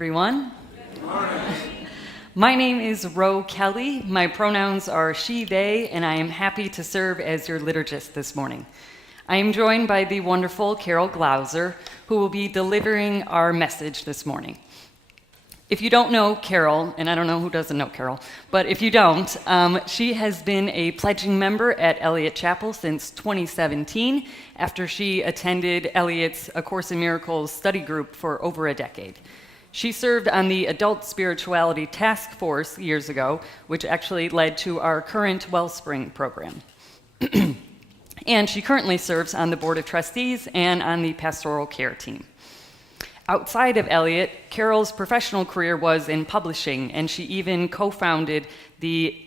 everyone. Good morning. My name is Ro Kelly. My pronouns are she, they, and I am happy to serve as your liturgist this morning. I am joined by the wonderful Carole Glauser, who will be delivering our message this morning. If you don't know Carole, and I don't know who doesn't know Carole, but if you don't, she has been a pledging member at Eliot Chapel since 2017, after she attended Eliot's A Course in Miracles study group for over a decade. She served on the Adult Spirituality Task Force years ago, which actually led to our current Wellspring program. And she currently serves on the Board of Trustees and on the Pastoral Care Team. Outside of Eliot, Carole's professional career was in publishing, and she even co-founded the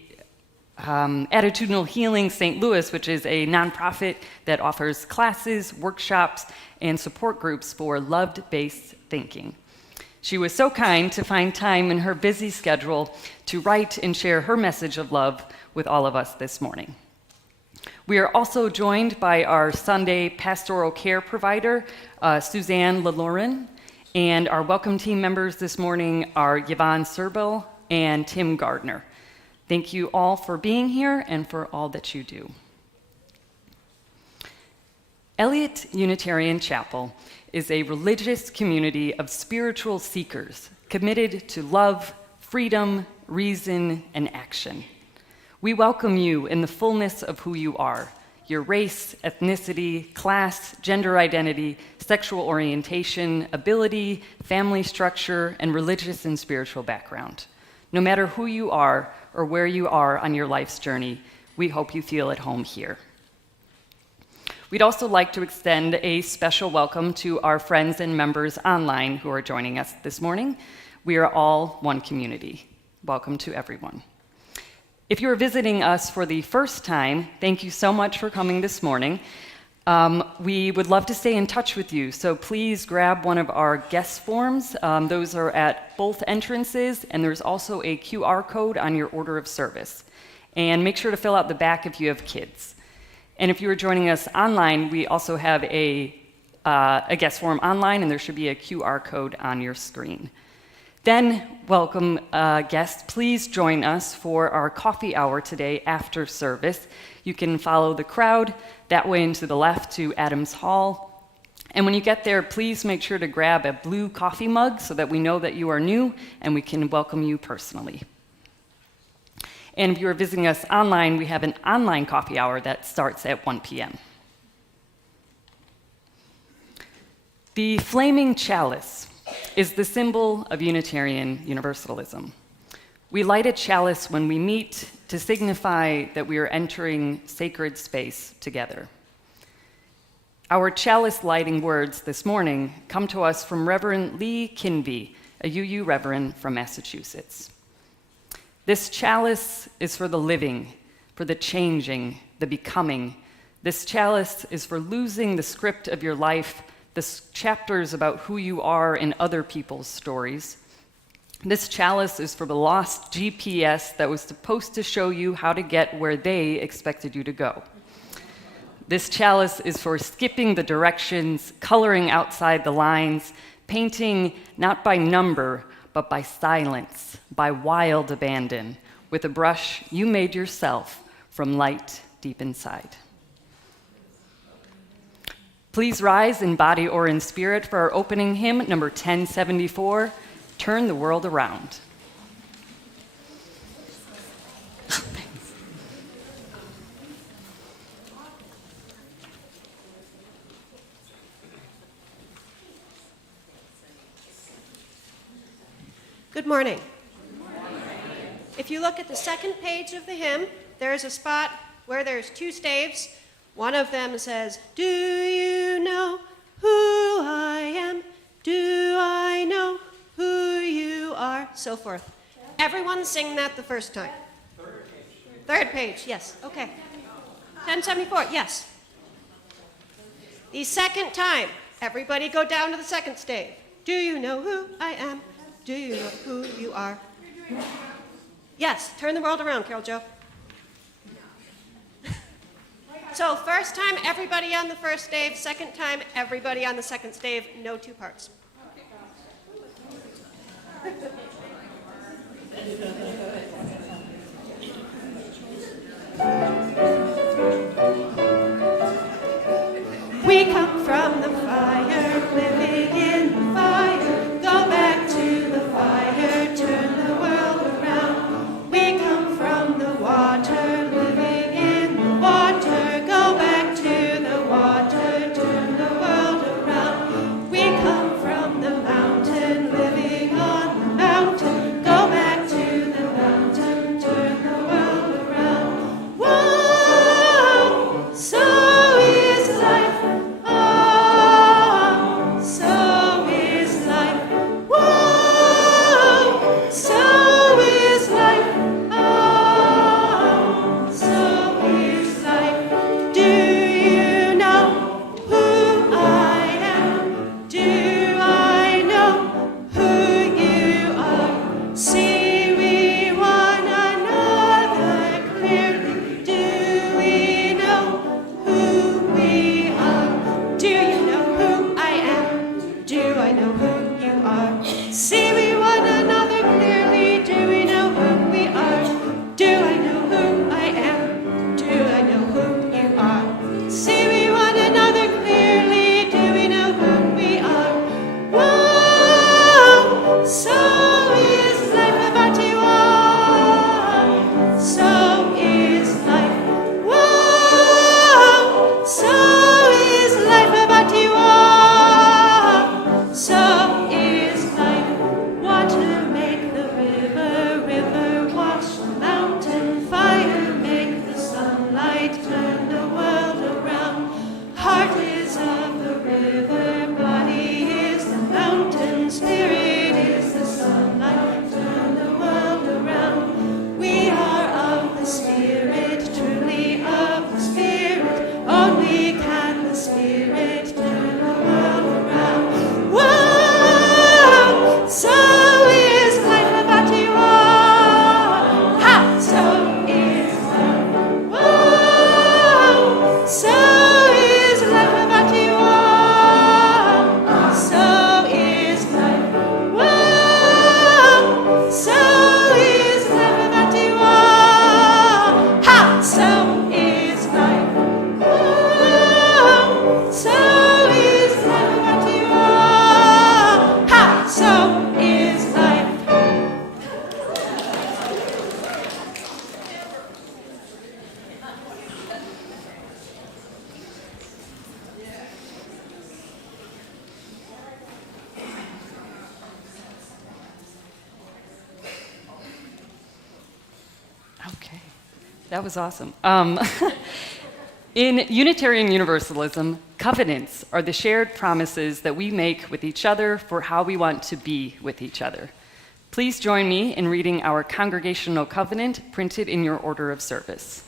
Attitudinal Healing St, which is a nonprofit that offers classes, workshops, and support groups for love-based thinking. She was so kind to find time in her busy schedule to write and share her message of love with all of us this morning. We are also joined by our Sunday pastoral care provider, Suzanne LaLauren, and our welcome team members this morning are Yvonne Serbel and Tim Gardner. Thank you all for being here and for all that you do. Eliot Unitarian Chapel is a religious community of spiritual seekers committed to love, freedom, reason, and action. We welcome you in the fullness of who you are, your race, ethnicity, class, gender identity, sexual orientation, ability, family structure, and religious and spiritual background. No matter who you are or where you are on your life's journey, we hope you feel at home here. We'd also like to extend a special welcome to our friends and members online who are joining us this morning. We are all one community. Welcome to everyone. If you're visiting us for the first time, thank you so much for coming this morning. We would love to stay in touch with you, so please grab one of our guest forms. Those are at both entrances, and there's also a QR code on your order of service. And make sure to fill out the back if you have kids. And if you are joining us online, we also have a guest form online, and there should be a QR code on your screen. Then, welcome guests, please join us for our coffee hour today after service. You can follow the crowd that way and to the left to Adams Hall. And when you get there, please make sure to grab a blue coffee mug so that we know that you are new and we can welcome you personally. And if you are visiting us online, we have an online coffee hour that starts at 1 p.m. The flaming chalice is the symbol of Unitarian Universalism. We light a chalice when we meet to signify that we are entering sacred space together. Our chalice lighting words this morning come to us from Reverend Lee Kinvey, a UU Reverend from Massachusetts. This chalice is for the living, for the changing, the becoming. This chalice is for losing the script of your life, the chapters about who you are in other people's stories. This chalice is for the lost GPS that was supposed to show you how to get where they expected you to go. This chalice is for skipping the directions, coloring outside the lines, painting not by number, but by silence, by wild abandon, with a brush you made yourself from light deep inside. Please rise in body or in spirit for our opening hymn, number 1074, Turn the World Around. Good morning. If you look at the second page of the hymn, there's a spot where there's two staves. One of them says, "Do you know who I am? Do I know who you are?" So forth. Everyone sing that the first time. Third page, yes. Okay. 1074, yes. The second time, everybody go down to the second stave. Do you know who I am? Do you know who you are? Yes, turn the world around, Carol Jo. So first time, everybody on the first stave. Second time, everybody on the second stave. No two parts. We come from the fire, living in the fire. Go back to the fire, turn the world around. We come from the water, living in the water. Go back to the water, turn the world around. We come from the mountain, living on the mountain. Go back to the mountain, turn the world around. Whoa, so is life. Oh, so is life. Whoa, so is life. Oh, so is life. Do you know who I am? Do I know who you are? See we one another clearly. Do we know who we are? Do you know who I am? Do I know who you are? See we one another clearly. Do we know who we are? Do I know who I am? Do I know who you are? See we one another clearly. Do we know who we are? Whoa, so is life about you all. So is life. Whoa, so is life about you all. So is life. Water make the river, river wash the mountain. Fire make the sunlight turn the world around. Heart is of the river, body is the mountain. Spirit is the sunlight, turn the world around. We are of the Spirit, truly of the Spirit. Only can the Spirit turn the world around. Whoa, so is life about you all. Ha, so is life. Whoa, so is life about you all. So is life. Whoa, so is life about you all. Ha, so is life. Whoa, so is life about you all. Ha, so is life. Okay, that was awesome. In Unitarian Universalism, covenants are the shared promises that we make with each other for how we want to be with each other. Please join me in reading our congregational covenant printed in your order of service.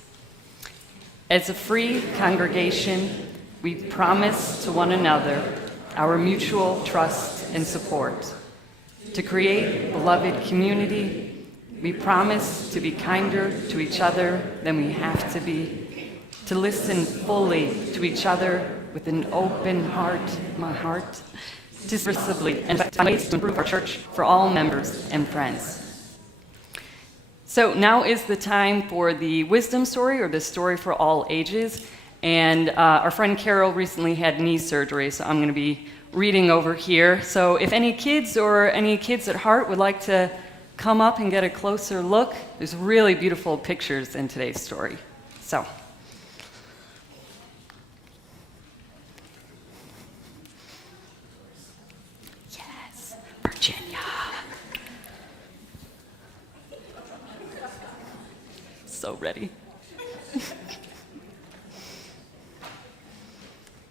As a free congregation, we promise to one another our mutual trust and support. To create beloved community, we promise to be kinder to each other than we have to be, to listen fully to each other with an open heart, to responsibly and find ways to improve our church for all members and friends. So now is the time for the wisdom story, or the story for all ages. And our friend Carole recently had knee surgery, so I'm going to be reading over here. So if any kids or any kids at heart would like to come up and get a closer look, there's really beautiful pictures in today's story. So. Yes, Virginia. So ready.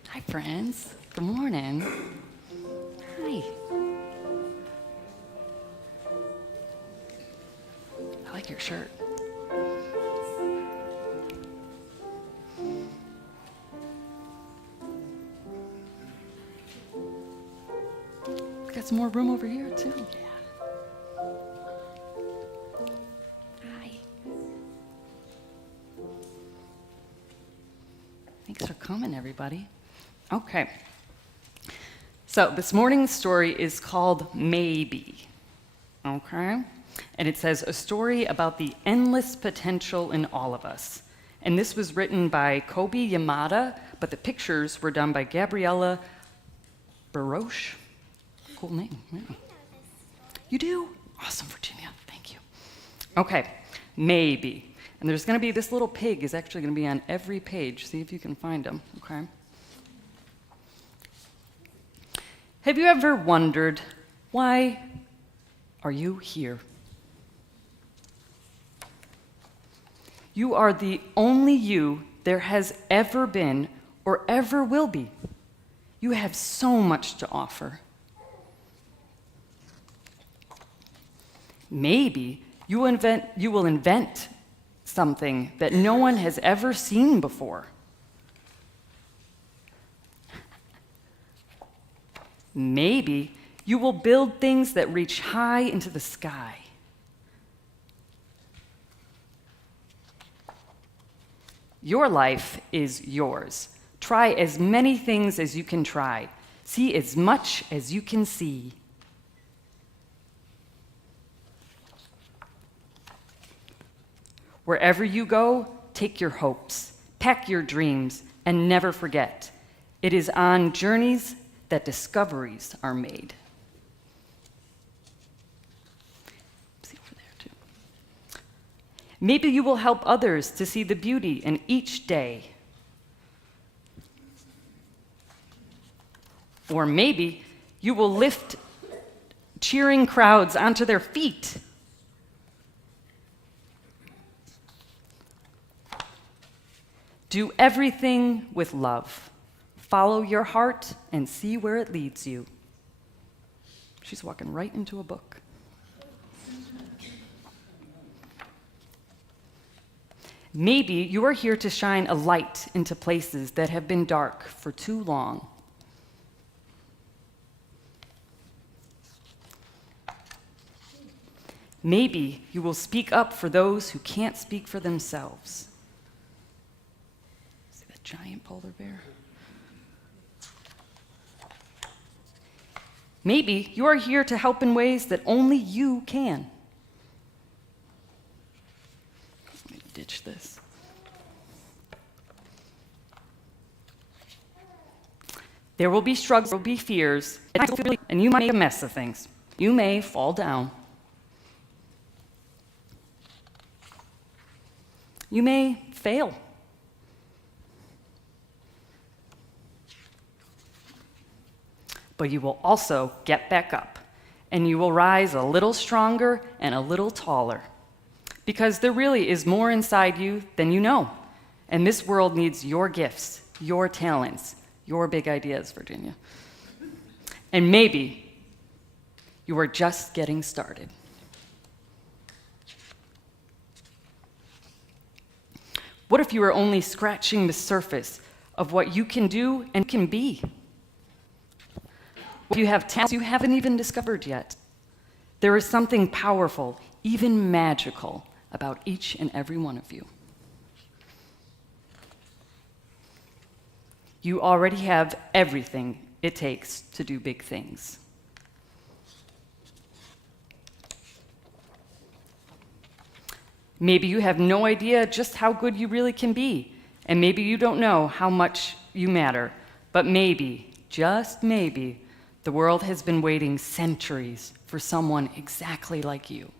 Hi, friends. Good morning. Hi. I like your shirt. Got some more room over here, too. Yeah. Hi. Thanks for coming, everybody. Okay. So this morning's story is called Maybe. Okay? And it says, a story about the endless potential in all of us. And this was written by Kobe Yamada, but the pictures were done by Gabriella Baroche. Cool name. Yeah. You do? Awesome, Virginia. Thank you. Okay, maybe. And there's going to be this little pig is actually going to be on every page. See if you can find him, okay? Have you ever wondered, why are you here? You are the only you there has ever been or ever will be. You have so much to offer. Maybe you will invent something that no one has ever seen before. Maybe you will build things that reach high into the sky. Your life is yours. Try as many things as you can try. See as much as you can see. Wherever you go, take your hopes, pack your dreams, and never forget. It is on journeys that discoveries are made. See over there too. Maybe you will help others to see the beauty in each day. Or maybe you will lift cheering crowds onto their feet. Do everything with love. Follow your heart and see where it leads you. She's walking right into a book. Maybe you are here to shine a light into places that have been dark for too long. Maybe you will speak up for those who can't speak for themselves. See that giant polar bear? Maybe you are here to help in ways that only you can. Let me ditch this. There will be struggles, there will be fears, and you might make a mess of things. You may fall down. You may fail. But you will also get back up, and you will rise a little stronger and a little taller, because there really is more inside you than you know, and this world needs your gifts, your talents, your big ideas, Virginia. And maybe you are just getting started. What if you are only scratching the surface of what you can do and can be? What if you have talents you haven't even discovered yet? There is something powerful, even magical, about each and every one of you. You already have everything it takes to do big things. Maybe you have no idea just how good you really can be, and maybe you don't know how much you matter, but maybe, just maybe, the world has been waiting centuries for someone exactly like you.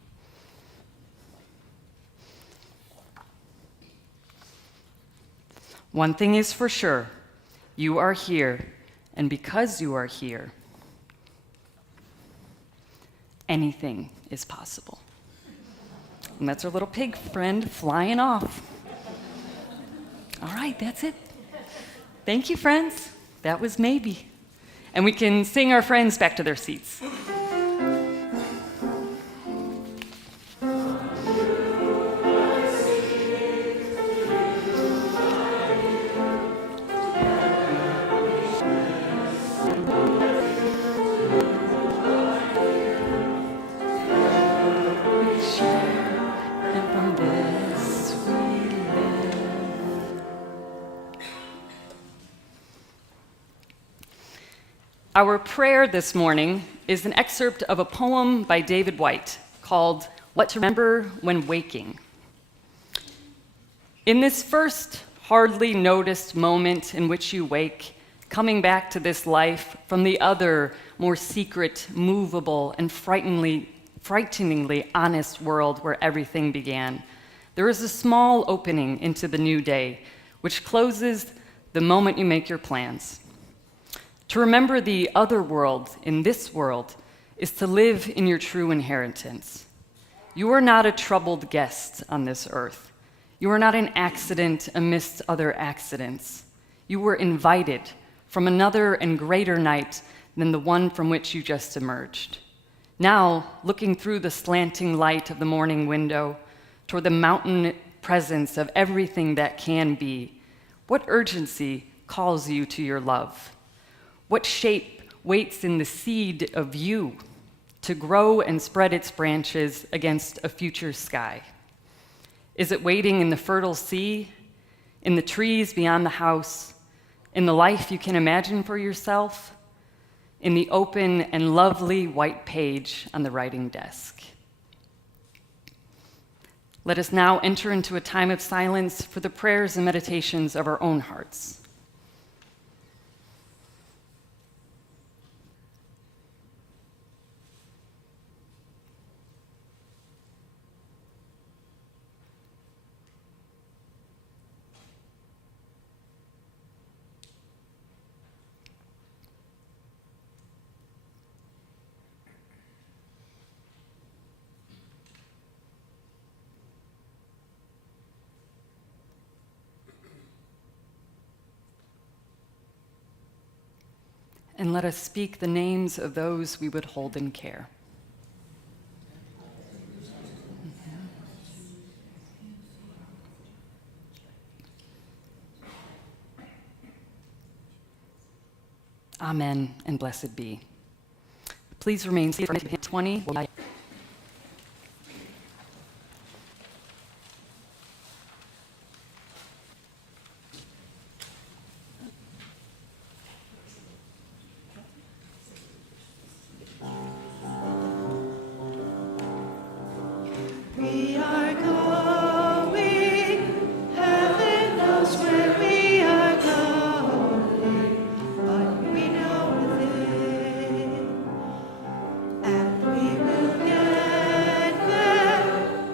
One thing is for sure, you are here, and because you are here, anything is possible. And that's our little pig friend flying off. All right, that's it. Thank you, friends. That was maybe. And we can sing our friends back to their seats. Our prayer this morning is an excerpt of a poem by David White called What to Remember When Waking. In this first, hardly noticed moment in which you wake, coming back to this life from the other, more secret, movable, and frighteningly honest world where everything began, there is a small opening into the new day, which closes the moment you make your plans. To remember the other world in this world is to live in your true inheritance. You are not a troubled guest on this earth. You are not an accident amidst other accidents. You were invited from another and greater night than the one from which you just emerged. Now, looking through the slanting light of the morning window toward the mountain presence of everything that can be, what urgency calls you to your love? What shape waits in the seed of you to grow and spread its branches against a future sky? Is it waiting in the fertile sea, in the trees beyond the house, in the life you can imagine for yourself, in the open and lovely white page on the writing desk? Let us now enter into a time of silence for the prayers and meditations of our own hearts. And let us speak the names of those we would hold in care. Amen, and blessed be. Please remain seated for hymn 20. We are going, heaven knows where we are going, but we know within, and we will get there.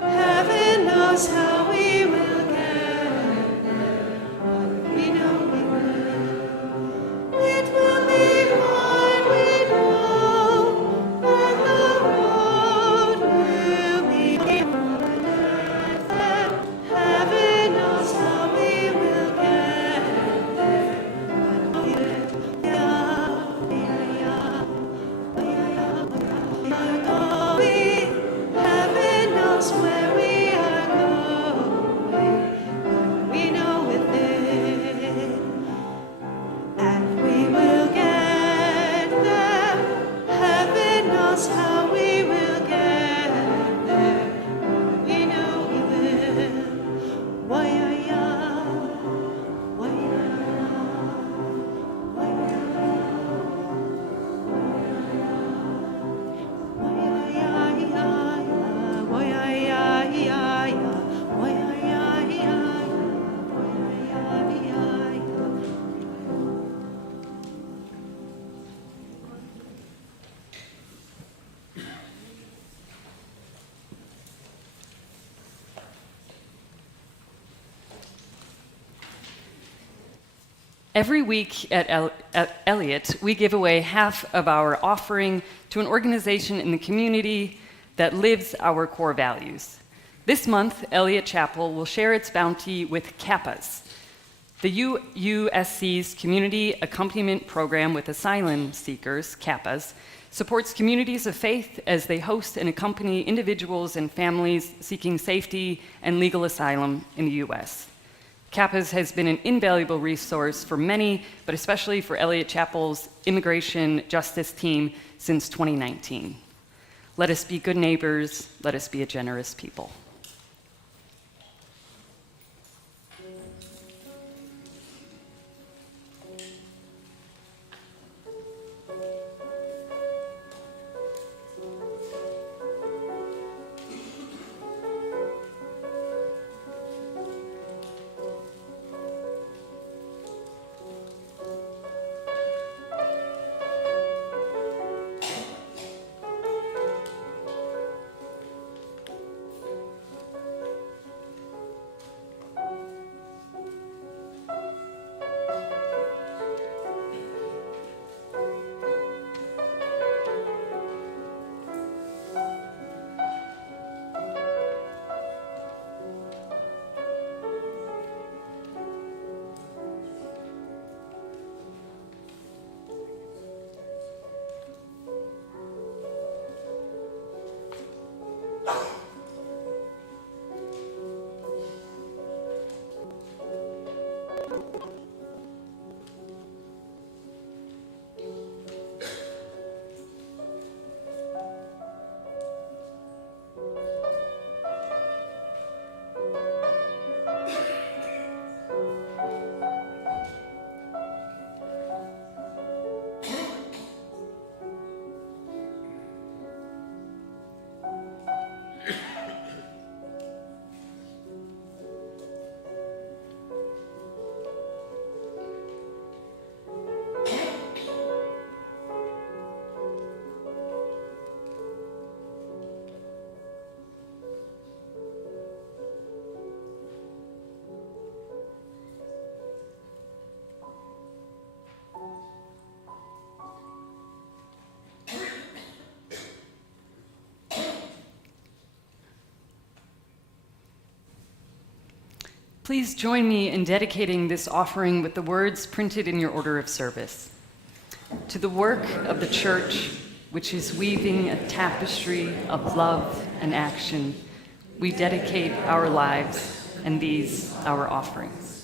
Heaven knows how we will get there, but we know we will. It will be hard, we know, but the road will be hard. Heaven knows how we will get there, but we will. Heaven knows where we are going, but we know within, and we will get there. Heaven knows how we will get there, but we know we will. Why-ya-ya, why-ya-ya, why-ya-ya, why-ya-ya-ya, why-ya-ya-ya-ya, why-ya-ya-ya-ya, why-ya-ya-ya-ya. Every week at Eliot, we give away half of our offering to an organization in the community that lives our core values. This month, Eliot Chapel will share its bounty with Kappas, the USC's Community Accompaniment Program with Asylum Seekers, Kappas, supports communities of faith as they host and accompany individuals and families seeking safety and legal asylum in the U.S. Kappas has been an invaluable resource for many, but especially for Eliot Chapel's immigration justice team since 2019. Let us be good neighbors. Let us be a generous people. Please join me in dedicating this offering with the words printed in your order of service. To the work of the church, which is weaving a tapestry of love and action, we dedicate our lives and these our offerings.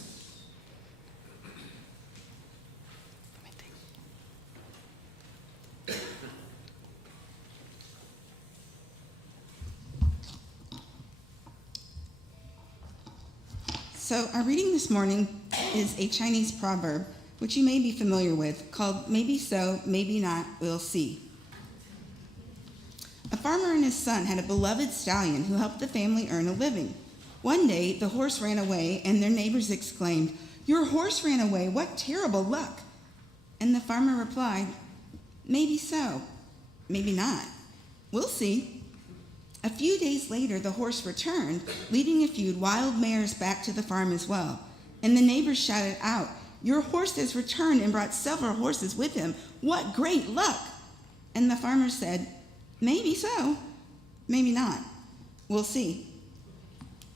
So our reading this morning is a Chinese proverb, which you may be familiar with, called "Maybe so, maybe not, we'll see." A farmer and his son had a beloved stallion who helped the family earn a living. One day, the horse ran away, and their neighbors exclaimed, "Your horse ran away, what terrible luck!" And the farmer replied, "Maybe so, maybe not, we'll see." A few days later, the horse returned, leading a few wild mares back to the farm as well. And the neighbors shouted out, "Your horse has returned and brought several horses with him. What great luck!" And the farmer said, "Maybe so, maybe not. We'll see."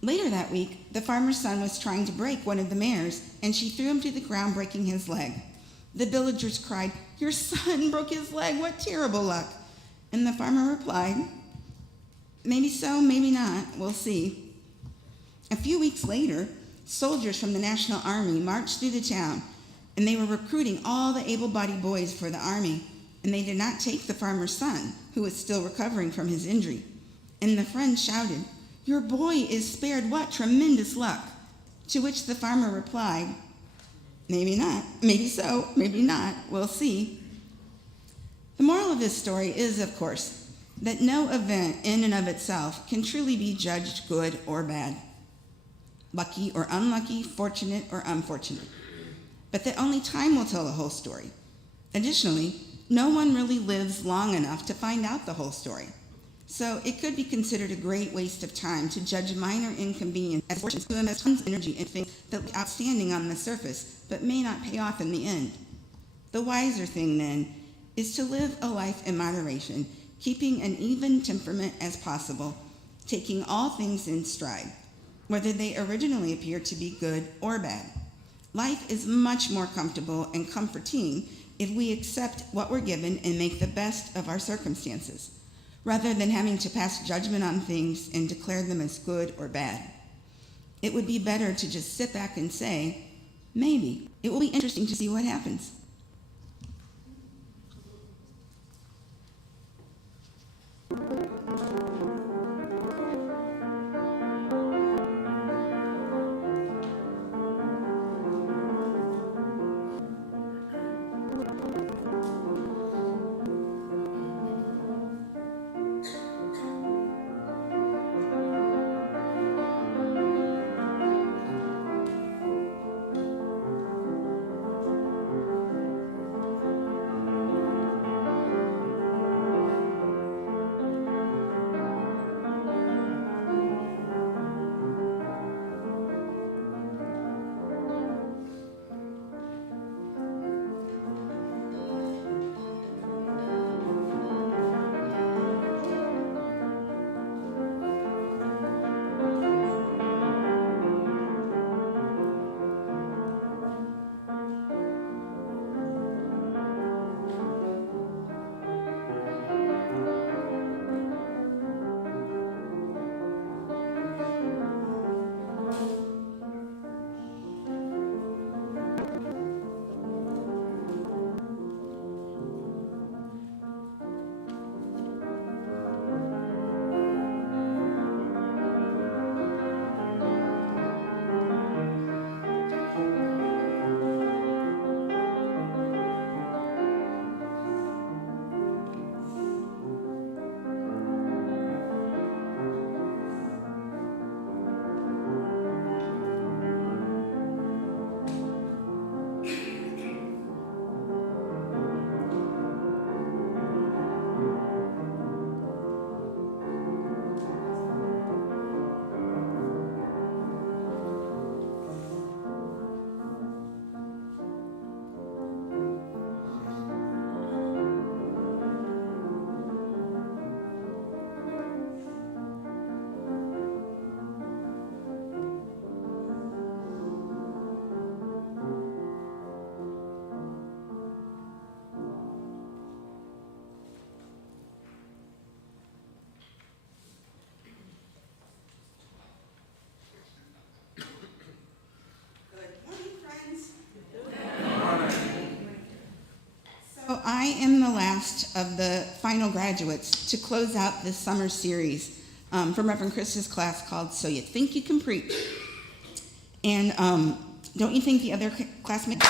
Later that week, the farmer's son was trying to break one of the mares, and she threw him to the ground, breaking his leg. The villagers cried, "Your son broke his leg, what terrible luck!" And the farmer replied, "Maybe so, maybe not, we'll see." A few weeks later, soldiers from the National Army marched through the town, and they were recruiting all the able-bodied boys for the army, and they did not take the farmer's son, who was still recovering from his injury. And the friends shouted, "Your boy is spared, what tremendous luck!" To which the farmer replied, "Maybe not, maybe so, maybe not, we'll see." The moral of this story is, of course, that no event in and of itself can truly be judged good or bad, lucky or unlucky, fortunate or unfortunate, but that only time will tell the whole story. Additionally, no one really lives long enough to find out the whole story. So it could be considered a great waste of time to judge minor inconvenience as fortunes who invest tons of energy in things that look outstanding on the surface, but may not pay off in the end. The wiser thing, then, is to live a life in moderation, keeping an even temperament as possible, taking all things in stride, whether they originally appear to be good or bad. Life is much more comfortable and comforting if we accept what we're given and make the best of our circumstances, rather than having to pass judgment on things and declare them as good or bad. It would be better to just sit back and say, maybe. It will be interesting to see what happens. am the last of the final graduates to close out this summer series from Reverend Krista's class called So You Think You Can Preach. And don't you think the other classmates...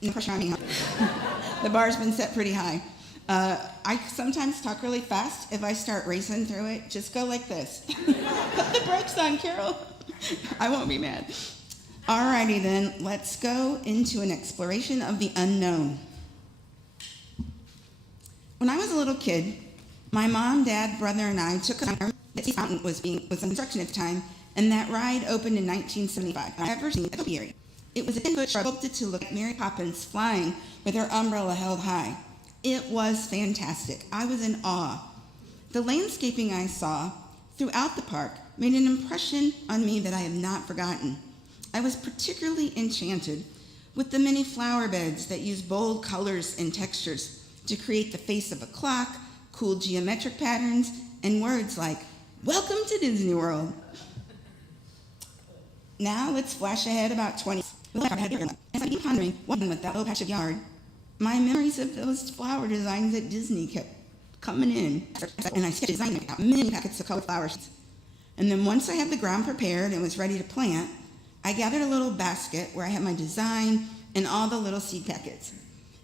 No pressure on me, huh? The bar's been set pretty high. I sometimes talk really fast. If I start racing through it, just go like this. Put the brakes on, Carole. I won't be mad. Alrighty then, let's go into an exploration of the unknown. When I was a little kid, my mom, dad, brother, and I took a ride. The fountain was in construction at the time, and that ride opened in 1975. I've ever seen it area. It was a 10-foot sculpted to look like Mary Poppins flying with her umbrella held high. It was fantastic. I was in awe. The landscaping I saw throughout the park made an impression on me that I have not forgotten. I was particularly enchanted with the many flower beds that use bold colors and textures to create the face of a clock, cool geometric patterns, and words like, "Welcome to Disney World." Now let's flash ahead about 20. As I keep pondering what with that little patch of yard, my memories of those flower designs at Disney kept coming in, and I sketched designing out many packets of colored flowers. And then once I had the ground prepared and was ready to plant, I gathered a little basket where I had my design and all the little seed packets.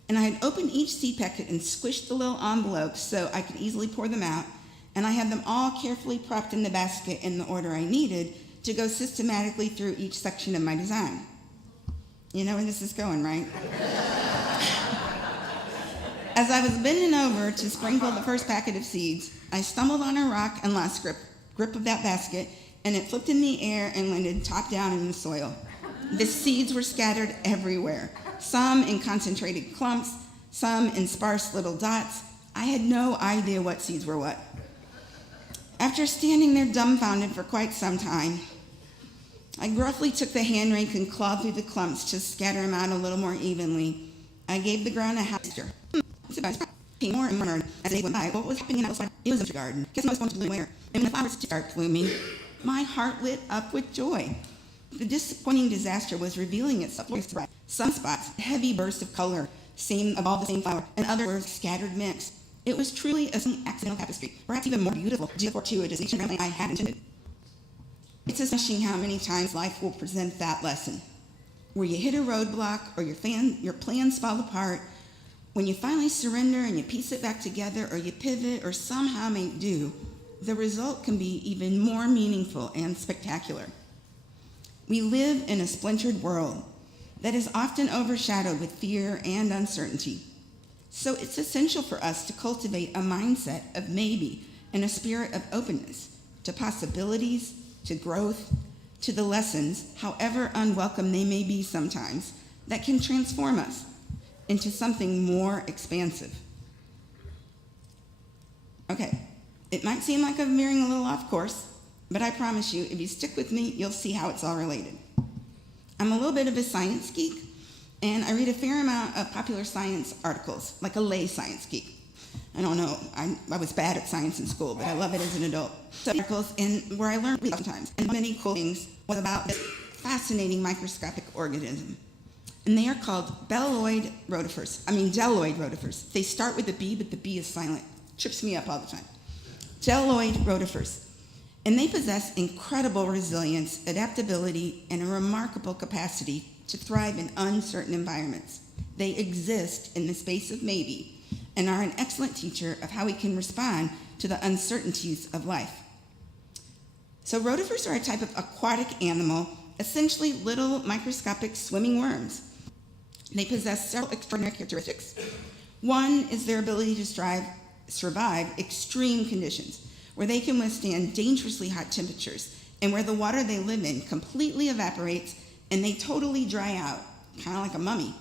And I had opened each seed packet and squished the little envelopes so I could easily pour them out, and I had them all carefully propped in the basket in the order I needed to go systematically through each section of my design. You know where this is going, right? As I was bending over to sprinkle the first packet of seeds, I stumbled on a rock and lost grip of that basket, and it flipped in the air and landed top down in the soil. The seeds were scattered everywhere, some in concentrated clumps, some in sparse little dots. I had no idea what seeds were what. After standing there dumbfounded for quite some time, I gruffly took the hand rake and clawed through the clumps to scatter them out a little more evenly. I gave the ground a gesture. More and more as they went by. What was happening outside? It was a garden. Guess I was going to bloom where? And when the flowers started blooming, my heart lit up with joy. The disappointing disaster was revealing itself. Some spots, heavy bursts of color, of all the same flower, and others were scattered mix. It was truly a accidental tapestry, perhaps even more beautiful, fortuitous than I had intended. It's astonishing how many times life will present that lesson, where you hit a roadblock or your plans fall apart. When you finally surrender and you piece it back together, or you pivot or somehow make do, the result can be even more meaningful and spectacular. We live in a splintered world that is often overshadowed with fear and uncertainty. So it's essential for us to cultivate a mindset of maybe and a spirit of openness to possibilities, to growth, to the lessons, however unwelcome they may be sometimes, that can transform us into something more expansive. Okay, it might seem like I'm veering a little off course, but I promise you, if you stick with me, you'll see how it's all related. I'm a little bit of a science geek, and I read a fair amount of popular science articles, like a lay science geek. I don't know, I was bad at science in school, but I love it as an adult. So articles where I learned sometimes, and many cool things was about this fascinating microscopic organism. And they are called deltoid rotifers. They start with a B, but the B is silent. Trips me up all the time. Deltoid rotifers. And they possess incredible resilience, adaptability, and a remarkable capacity to thrive in uncertain environments. They exist in the space of maybe and are an excellent teacher of how we can respond to the uncertainties of life. So rotifers are a type of aquatic animal, essentially little microscopic swimming worms. They possess several extraordinary characteristics. One is their ability to survive extreme conditions, where they can withstand dangerously hot temperatures, and where the water they live in completely evaporates and they totally dry out, kind of like a mummy.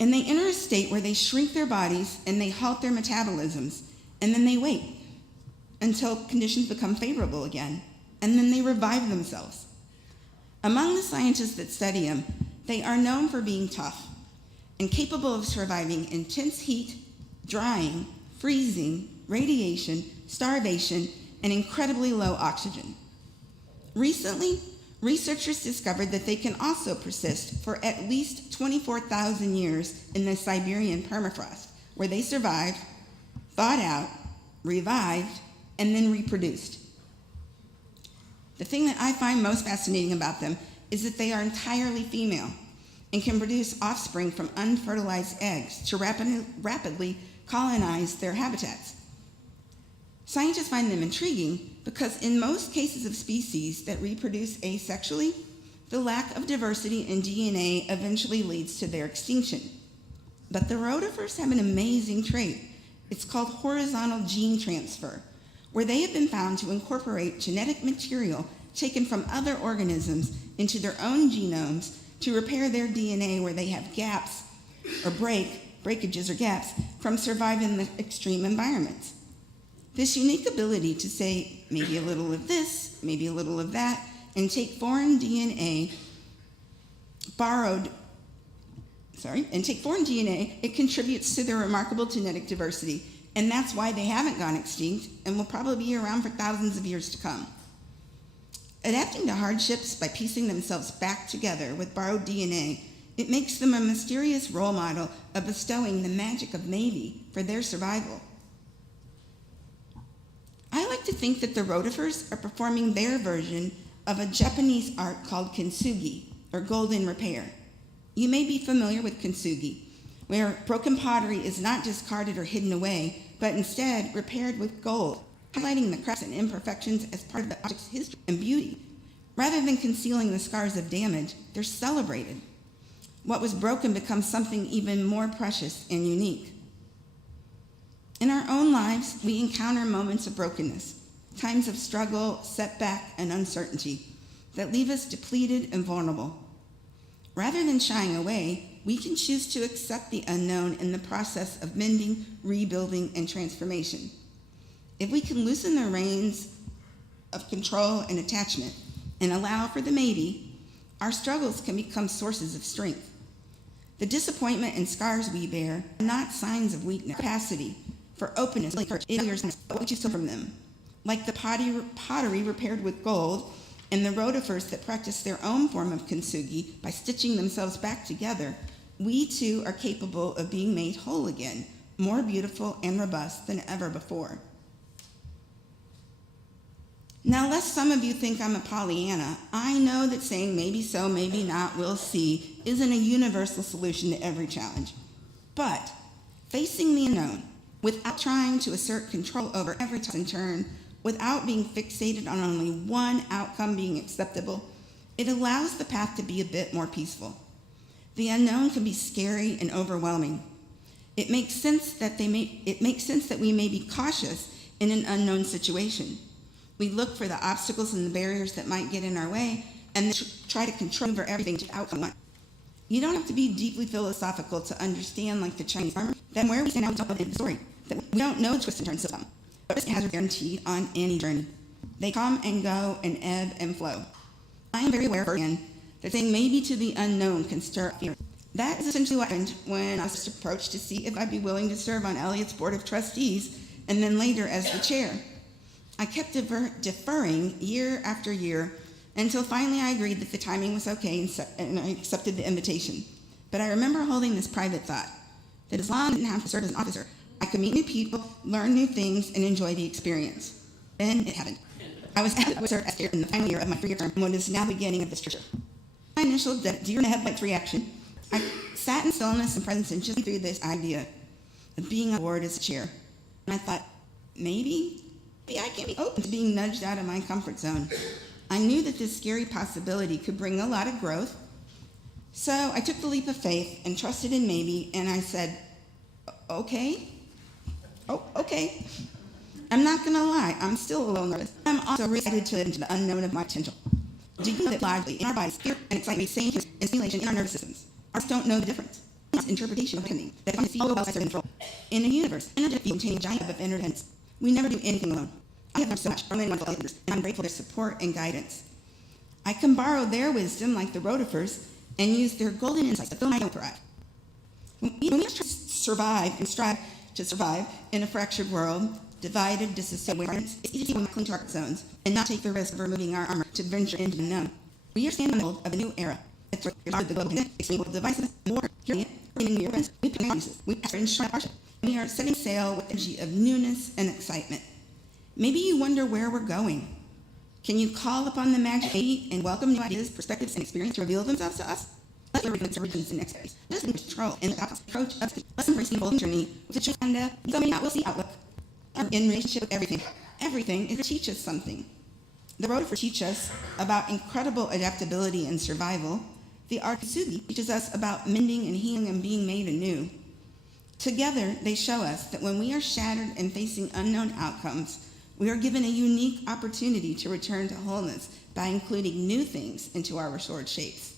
And they enter a state where they shrink their bodies and they halt their metabolisms, and then they wait until conditions become favorable again, and then they revive themselves. Among the scientists that study them, they are known for being tough and capable of surviving intense heat, drying, freezing, radiation, starvation, and incredibly low oxygen. Recently, Researchers discovered that they can also persist for at least 24,000 years in the Siberian permafrost, where they survived, thawed out, revived, and then reproduced. The thing that I find most fascinating about them is that they are entirely female and can produce offspring from unfertilized eggs to rapidly colonize their habitats. Scientists find them intriguing because in most cases of species that reproduce asexually, the lack of diversity in DNA eventually leads to their extinction. But the rotifers have an amazing trait. It's called horizontal gene transfer, where they have been found to incorporate genetic material taken from other organisms into their own genomes to repair their DNA where they have gaps or breakages or gaps from surviving the extreme environments. This unique ability to say maybe a little of this, maybe a little of that, and take foreign DNA, it contributes to their remarkable genetic diversity, and that's why they haven't gone extinct and will probably be around for thousands of years to come. Adapting to hardships by piecing themselves back together with borrowed DNA, it makes them a mysterious role model of bestowing the magic of maybe for their survival. I like to think that the rotifers are performing their version of a Japanese art called kintsugi, or golden repair. You may be familiar with kintsugi, where broken pottery is not discarded or hidden away, but instead repaired with gold, highlighting the cracks and imperfections as part of the object's history and beauty. Rather than concealing the scars of damage, they're celebrated. What was broken becomes something even more precious and unique. In our own lives, we encounter moments of brokenness, times of struggle, setback, and uncertainty that leave us depleted and vulnerable. Rather than shying away, we can choose to accept the unknown in the process of mending, rebuilding, and transformation. If we can loosen the reins of control and attachment and allow for the maybe, our struggles can become sources of strength. The disappointment and scars we bear are not signs of weakness, capacity for openness, like failures, what we choose from them. Like the pottery repaired with gold, and the rotifers that practice their own form of kintsugi by stitching themselves back together, we too are capable of being made whole again, more beautiful and robust than ever before. Now, lest some of you think I'm a Pollyanna, I know that saying maybe so, maybe not, we'll see, isn't a universal solution to every challenge. But facing the unknown, without trying to assert control over every twist and turn, without being fixated on only one outcome being acceptable, it allows the path to be a bit more peaceful. The unknown can be scary and overwhelming. It makes sense that we may be cautious in an unknown situation. We look for the obstacles and the barriers that might get in our way and try to control over everything to outcome. You don't have to be deeply philosophical to understand, like the Chinese farmer, that where we stand now is the story, that we don't know the twists and turns of them, but risk has guaranteed on any journey. They come and go and ebb and flow. I am very aware firsthand that saying maybe to the unknown can stir up fear. That is essentially what happened when I was approached to see if I'd be willing to serve on Eliot's Board of Trustees and then later as the chair. I kept deferring year after year until finally I agreed that the timing was okay and I accepted the invitation. But I remember holding this private thought, that as long as I didn't have to serve as an officer, I could meet new people, learn new things, and enjoy the experience. Then it happened. I was asked to serve as chair in the final year of my 3-year term, and what is now the beginning of this church. My initial deer-in-the-headlights reaction, I sat in stillness and presence and just through this idea of being on board as chair. And I thought, maybe I can be open to being nudged out of my comfort zone. I knew that this scary possibility could bring a lot of growth. So I took the leap of faith and trusted in maybe, and I said, okay. I'm not gonna lie, I'm still a little nervous. I'm also really excited to live into the unknown of my potential. Do you live lively in our bodies, fear and excitement, same and stimulation in our nervous systems? Ours don't know the difference. It's interpretation of happening that finds the outside control. In a universe, energetic containing a giant web of interdependence, we never do anything alone. I have learned so much from many wonderful elders, and I'm grateful for their support and guidance. I can borrow their wisdom like the rotifers and use their golden insights to fill my own pride. When we try to survive and strive to survive in a fractured world, divided, disassociated, it's easy to cling to our zones and not take the risk of removing our armor to venture into the unknown. We are standing on the of a new era. It's the global pandemic, extreme devices, more hearing it, bringing new events, we pick excuses, we pastor and shrine worship. We are setting sail with energy of newness and excitement. Maybe you wonder where we're going. Can you call upon the magic 8 and welcome new ideas, perspectives, and experience to reveal themselves to us? Let's embrace origins and expectations. Let's control and the approach of let's embrace the evolving journey with a change and coming out, we'll see outlook. In relationship with everything. Everything is to teach us something. The road for teach us about incredible adaptability and survival. The art of Sugi teaches us about mending and healing and being made anew. Together, they show us that when we are shattered and facing unknown outcomes, we are given a unique opportunity to return to wholeness by including new things into our restored shapes.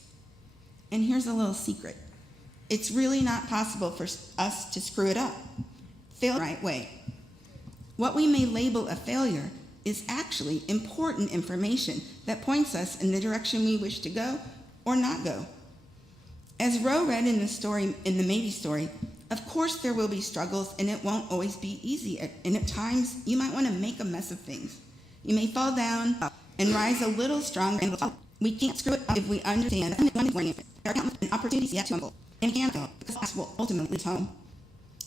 And here's a little secret. It's really not possible for us to screw it up. Fail the right way. What we may label a failure is actually important information that points us in the direction we wish to go or not go. As Ro read in the maybe story, of course there will be struggles and it won't always be easy. And at times you might want to make a mess of things. You may fall down and rise a little stronger. We can't screw it up if we understand that there are countless opportunities yet to unfold. And can't go because class will ultimately lead home.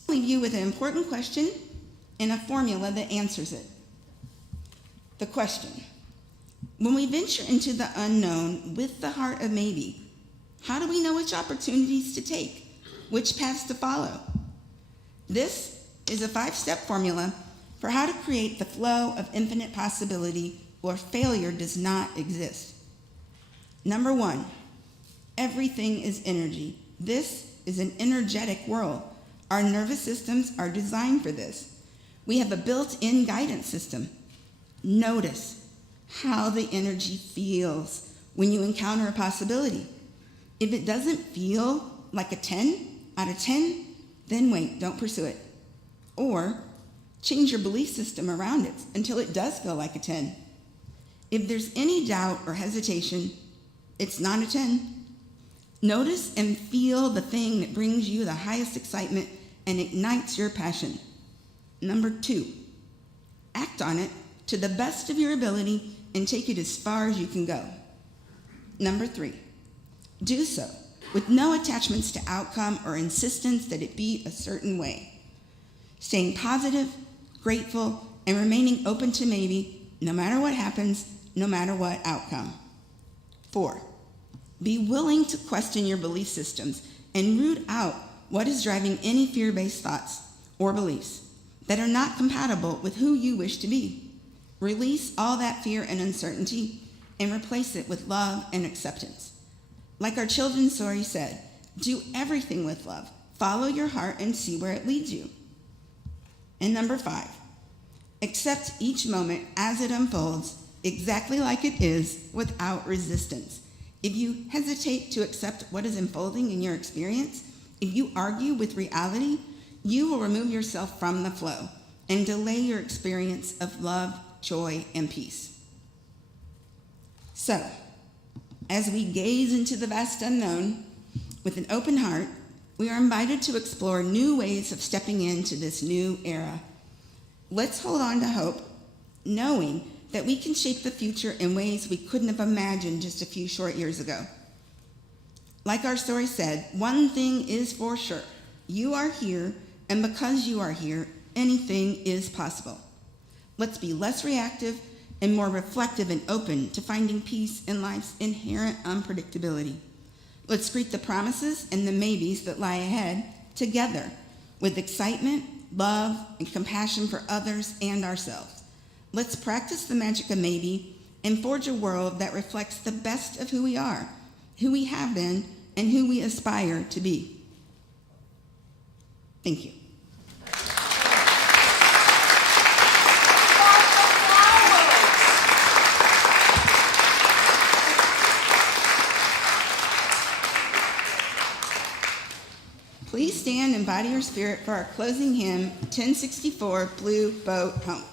I'll leave you with an important question and a formula that answers it. The question: when we venture into the unknown with the heart of maybe, how do we know which opportunities to take, which paths to follow? This is a 5-step formula for how to create the flow of infinite possibility where failure does not exist. Number 1, everything is energy. This is an energetic world. Our nervous systems are designed for this. We have a built-in guidance system. Notice how the energy feels when you encounter a possibility. If it doesn't feel like a 10 out of 10, then wait, don't pursue it. Or change your belief system around it until it does feel like a 10. If there's any doubt or hesitation, it's not a 10. Notice and feel the thing that brings you the highest excitement and ignites your passion. Number 2, act on it to the best of your ability and take it as far as you can go. Number 3, do so with no attachments to outcome or insistence that it be a certain way. Staying positive, grateful, and remaining open to maybe, no matter what happens, no matter what outcome. 4, be willing to question your belief systems and root out what is driving any fear-based thoughts or beliefs that are not compatible with who you wish to be. Release all that fear and uncertainty and replace it with love and acceptance. Like our children's story said, do everything with love. Follow your heart and see where it leads you. And number 5, accept each moment as it unfolds exactly like it is without resistance. If you hesitate to accept what is unfolding in your experience, if you argue with reality, you will remove yourself from the flow and delay your experience of love, joy, and peace. So, as we gaze into the vast unknown with an open heart, we are invited to explore new ways of stepping into this new era. Let's hold on to hope, knowing that we can shape the future in ways we couldn't have imagined just a few short years ago. Like our story said, one thing is for sure. You are here, and because you are here, anything is possible. Let's be less reactive and more reflective and open to finding peace in life's inherent unpredictability. Let's greet the promises and the maybes that lie ahead together with excitement, love, and compassion for others and ourselves. Let's practice the magic of maybe and forge a world that reflects the best of who we are, who we have been, and who we aspire to be. Thank you. Please stand and body your spirit for our closing hymn, 1064, Blue Boat Home.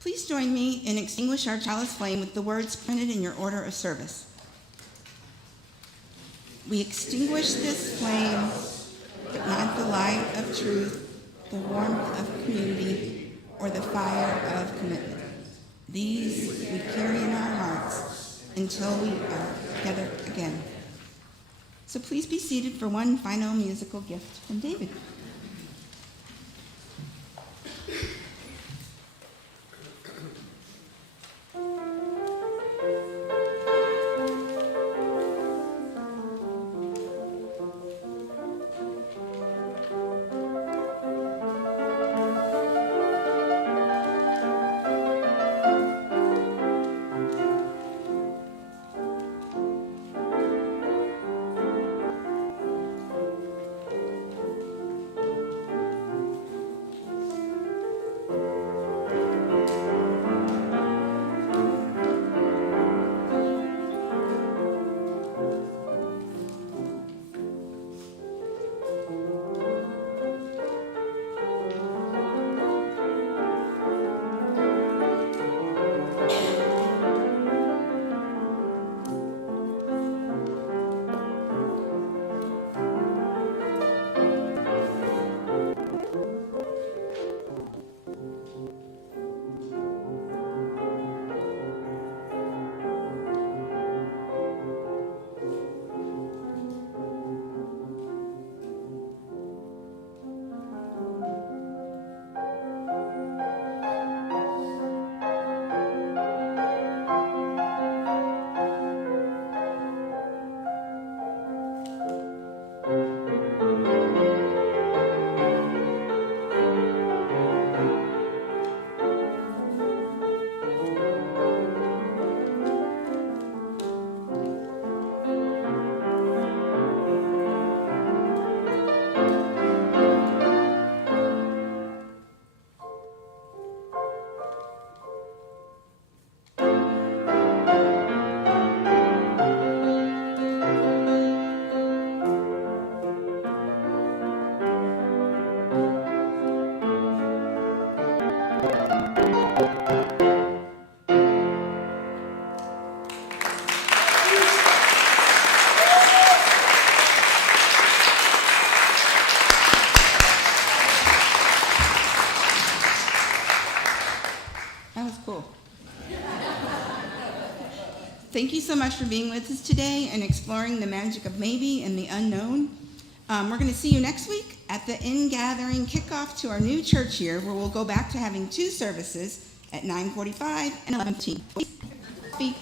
Please join me in extinguish our chalice flame with the words printed in your order of service. We extinguish this flame, but not the light of truth, the warmth of community, or the fire of commitment. These we carry in our hearts until we are together again. So please be seated for one final musical gift from David. Thank you so much for being with us today and exploring the magic of maybe and the unknown. We're going to see you next week at the in-gathering kickoff to our new church year, where we'll go back to having 2 services at 9:45 and 11:15.